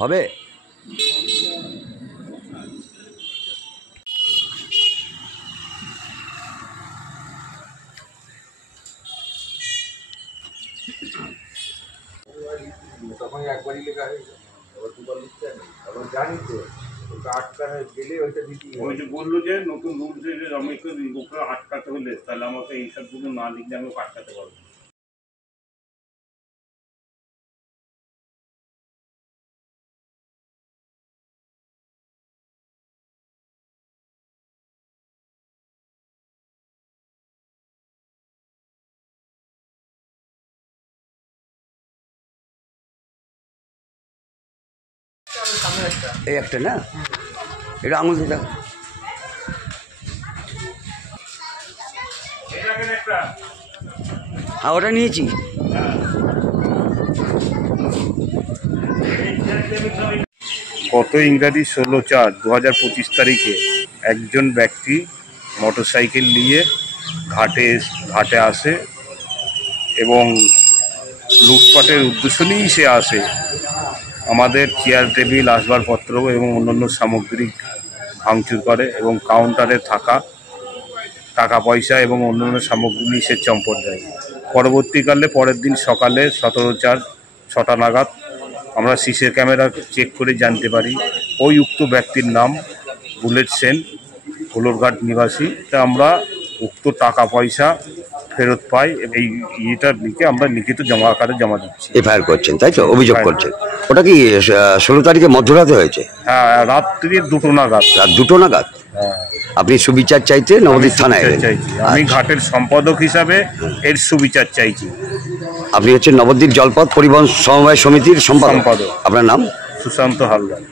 হবে? তখন একবারই লেখা হয়ে যায়, আবার দুবার লিখতে নেই, আবার জানি তো আটকানো গেলে ওইটা দিতে ওই যে বললো যে নতুন রুলসে যে আমাকে লোকরা আটকাতে হলে তাহলে আমাকে এইসবগুলো না লিখলে আমি আটকাতে পারবো। এই একটা না, এটা আঙুল দিয়ে দেখো। হ্যাঁ, ওটা নিয়েছি। গত ইংরাজি 16/4/2025 তারিখে একজন ব্যক্তি মোটরসাইকেল নিয়ে ঘাটে আসে এবং লুটপাটের উদ্দেশ্য নিয়েই সে আসে। আমাদের চেয়ার টেবিল আসবাবপত্র এবং অন্যান্য সামগ্রিক ভাঙচুর করে এবং কাউন্টারে থাকা টাকা পয়সা এবং অন্যান্য সামগ্রী নিয়ে সে চম্পট দেয়। পরবর্তীকালে পরের দিন সকালে 17/4/6টা নাগাদ আমরা সিসি ক্যামেরা চেক করে জানতে পারি ওই উক্ত ব্যক্তির নাম বুলেট সেন, কোলরঘাট নিবাসী। তা আমরা উক্ত টাকা পয়সা ফেরত পাই। এই ইয়েটা লিখে আমরা লিখিত জমা আকারে জমা দিচ্ছি। এফআইআর করছেন, তাই তো? অভিযোগ করছেন। ওটা কি 16 তারিখে মধ্যরাতে হয়েছে? হ্যাঁ, রাত্রি 2টো নাগাদ। রাত 2টো নাগাদ? হ্যাঁ। আপনি সুবিচার চাইতে নবদ্বীপ থানায় এলেন? চাইছি, আমি ঘাটের সম্পাদক হিসাবে এর সুবিচার চাইছি। আপনি হচ্ছেন নবদ্বীপ জলপথ পরিবহন সমবায় সমিতির সম্পাদক? আপনার নাম? সুশান্ত হালদার।